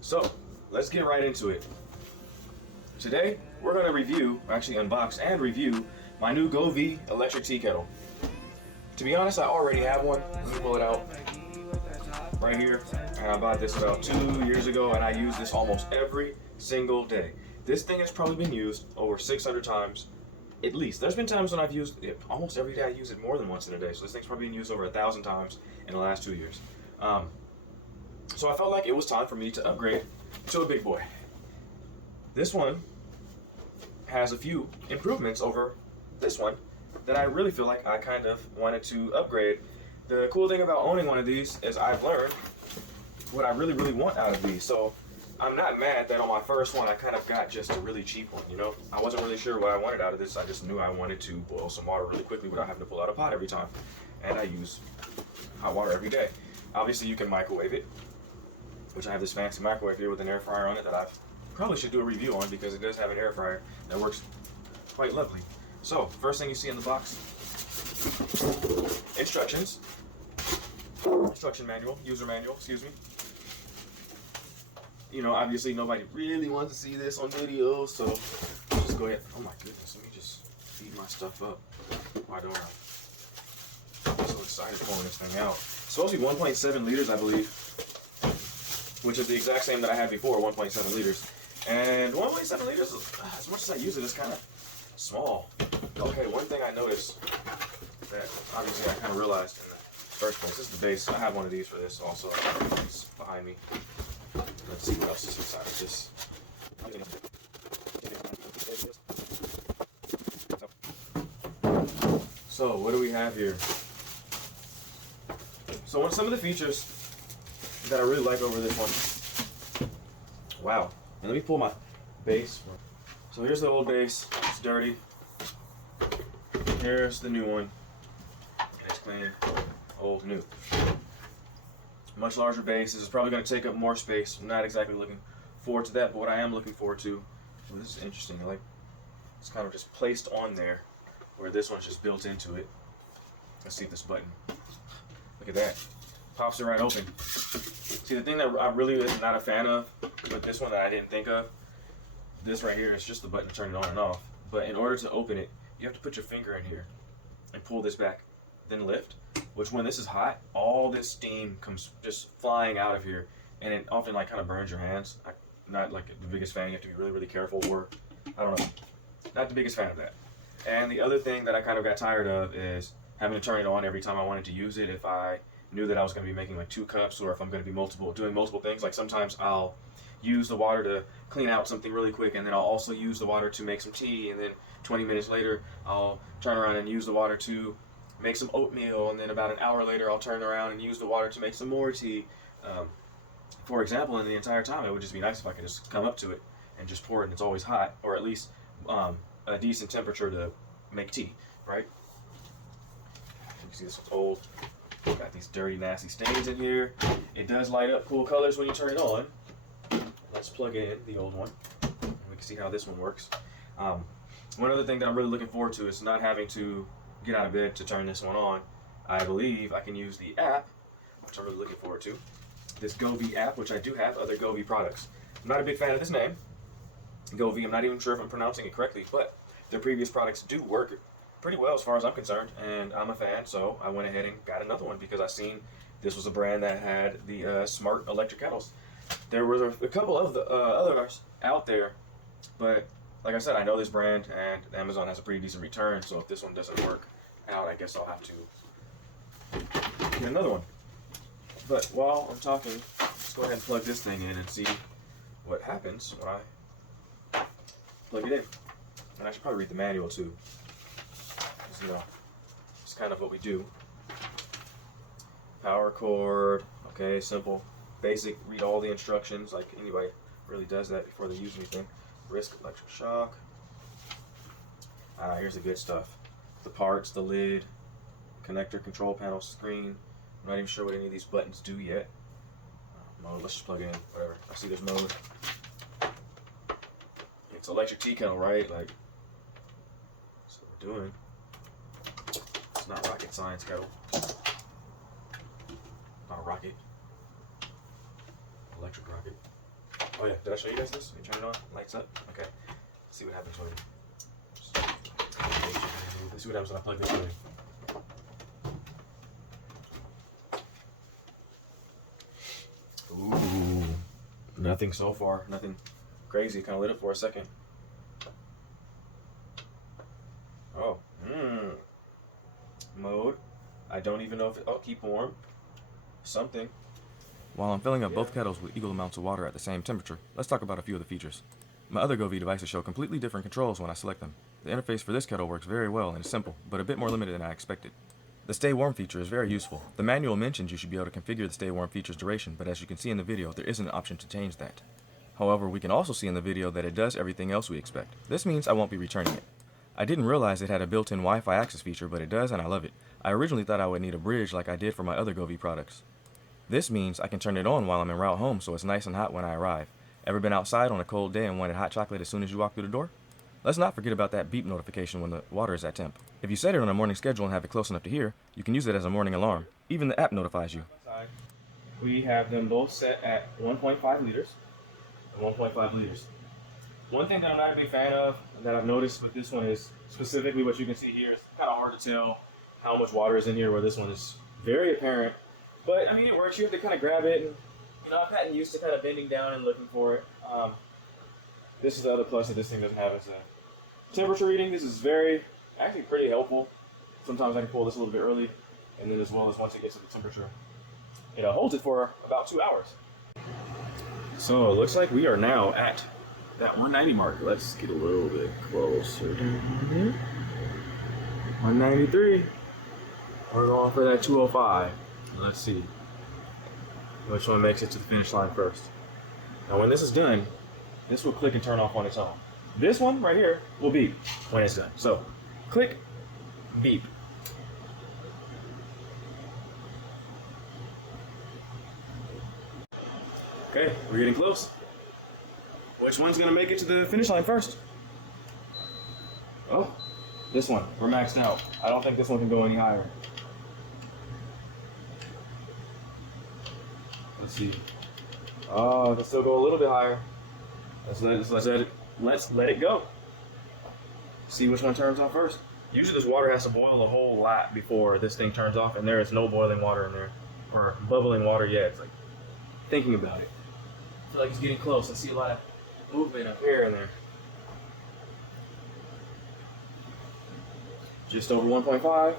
So let's get right into it. Today we're going to review, actually unbox and review, my new Govee electric tea kettle. To be honest, I already have one. Let me pull it out right here. And I bought this about 2 years ago, and I use this almost every single day. This thing has probably been used over 600 times at least. There's been times when I've used it almost every day. I use it more than once in a day. So this thing's probably been used over 1,000 times in the last 2 years. So I felt like it was time for me to upgrade to a big boy. This one has a few improvements over this one that I really feel like I kind of wanted to upgrade. The cool thing about owning one of these is I've learned what I really want out of these. So I'm not mad that on my first one I kind of got just a really cheap one, you know? I wasn't really sure what I wanted out of this. I just knew I wanted to boil some water really quickly without having to pull out a pot every time. And I use hot water every day. Obviously you can microwave it, which I have this fancy microwave here with an air fryer on it that I probably should do a review on because it does have an air fryer that works quite lovely. So, first thing you see in the box, instruction manual, user manual, excuse me. You know, obviously nobody really wants to see this on video, so I'll just go ahead. Oh my goodness, let me just feed my stuff up. Why don't I? I'm so excited pulling this thing out. It's supposed to be 1.7 liters, I believe, which is the exact same that I had before, 1.7 liters. And 1.7 liters, as much as I use it, is kind of small. Okay, one thing I noticed that obviously I kind of realized in the first place, this is the base. I have one of these for this also. It's behind me. Let's see what else is inside of this. So, what do we have here? So, some of the features that I really like over this one. Wow. And let me pull my base. So here's the old base. It's dirty. Here's the new one. It's clean. Old, new. Much larger base. This is probably going to take up more space. I'm not exactly looking forward to that, but what I am looking forward to, well, this is interesting. It's kind of just placed on there, where this one's just built into it. Let's see this button. Look at that. Pops it right open. See, the thing that I really am not a fan of with this one that I didn't think of, this right here is just the button to turn it on and off. But in order to open it, you have to put your finger in here and pull this back, then lift, which when this is hot, all this steam comes just flying out of here, and it often kind of burns your hands. I'm not the biggest fan. You have to be really careful, or I don't know, not the biggest fan of that. And the other thing that I kind of got tired of is having to turn it on every time I wanted to use it. If I knew that I was going to be making 2 cups, or if I'm going to be doing multiple things. Like sometimes I'll use the water to clean out something really quick, and then I'll also use the water to make some tea, and then 20 minutes later I'll turn around and use the water to make some oatmeal, and then about an hour later I'll turn around and use the water to make some more tea, for example. And the entire time it would just be nice if I could just come up to it and just pour it, and it's always hot, or at least a decent temperature to make tea, right? You can see this one's old. Got these dirty, nasty stains in here. It does light up cool colors when you turn it on. Let's plug in the old one, and we can see how this one works. One other thing that I'm really looking forward to is not having to get out of bed to turn this one on. I believe I can use the app, which I'm really looking forward to. This Govee app, which I do have other Govee products. I'm not a big fan of this name, Govee. I'm not even sure if I'm pronouncing it correctly, but their previous products do work pretty well as far as I'm concerned, and I'm a fan, so I went ahead and got another one because I seen this was a brand that had the smart electric kettles. There were a couple of the others out there, but like I said, I know this brand, and Amazon has a pretty decent return, so if this one doesn't work out, I guess I'll have to get another one. But while I'm talking, let's go ahead and plug this thing in and see what happens when I plug it in. And I should probably read the manual too. You know, it's kind of what we do. Power cord, okay, simple, basic. Read all the instructions, like anybody really does that before they use anything. Risk electric shock. Here's the good stuff. The parts, the lid, connector, control panel, screen. I'm not even sure what any of these buttons do yet. Mode, let's just plug it in, whatever. I see there's mode. It's electric tea kettle, right? That's what we're doing. It's not rocket science, kettle. Not a rocket. Electric rocket. Oh yeah, did I show you guys this? You turn it on, lights up. Okay. Let's see what happens when. Let's see what happens when I plug this in. Ooh, nothing so far, nothing crazy. Kind of lit up for a second. Oh, mode. I don't even know if it, oh, keep warm. Something. While I'm filling up both kettles with equal amounts of water at the same temperature, let's talk about a few of the features. My other Govee devices show completely different controls when I select them. The interface for this kettle works very well and is simple, but a bit more limited than I expected. The stay warm feature is very useful. The manual mentions you should be able to configure the stay warm feature's duration, but as you can see in the video, there isn't an option to change that. However, we can also see in the video that it does everything else we expect. This means I won't be returning it. I didn't realize it had a built-in Wi-Fi access feature, but it does and I love it. I originally thought I would need a bridge like I did for my other Govee products. This means I can turn it on while I'm en route home so it's nice and hot when I arrive. Ever been outside on a cold day and wanted hot chocolate as soon as you walk through the door? Let's not forget about that beep notification when the water is at temp. If you set it on a morning schedule and have it close enough to hear, you can use it as a morning alarm. Even the app notifies you. We have them both set at 1.5 liters and 1.5 liters. One thing that I'm not a big fan of that I've noticed with this one is specifically what you can see here. It's kind of hard to tell how much water is in here, where this one is very apparent. But I mean, it works. You have to kind of grab it, and you know, I've gotten used to kind of bending down and looking for it. This is the other plus that this thing doesn't have is a temperature reading. This is actually pretty helpful. Sometimes I can pull this a little bit early, and then as well as once it gets to the temperature, it holds it for about 2 hours. So it looks like we are now at that 190 mark. Let's get a little bit closer. 193. We're going for that 205. Let's see which one makes it to the finish line first. Now when this is done, this will click and turn off on its own. This one right here will beep when it's done. So click, beep. Okay, we're getting close. Which one's gonna make it to the finish line first? Oh, this one. We're maxed out. I don't think this one can go any higher. Let's see. Oh, it can still go a little bit higher. Let's let it go. See which one turns off first. Usually this water has to boil a whole lot before this thing turns off, and there is no boiling water in there, or bubbling water yet. It's like thinking about it. I feel like it's getting close. I see a lot of movement up here and there. Just over 1.5.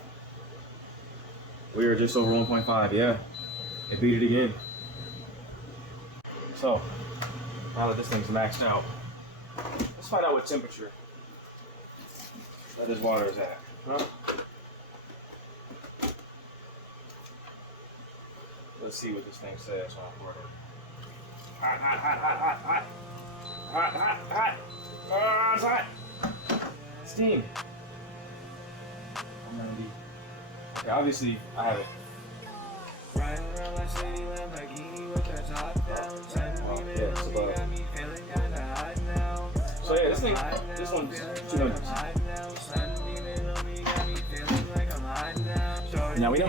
We are just over 1.5, yeah. It beat it again. So, now that this thing's maxed out, let's find out what temperature that this water is at. Huh? Let's see what this thing says on the border. Hot, hot, hot, hot, hot, hot. Hot, hot, hot. Oh, it's hot. Steam. 190. Okay, obviously, I have it. So yeah, this one's 200. Now we know.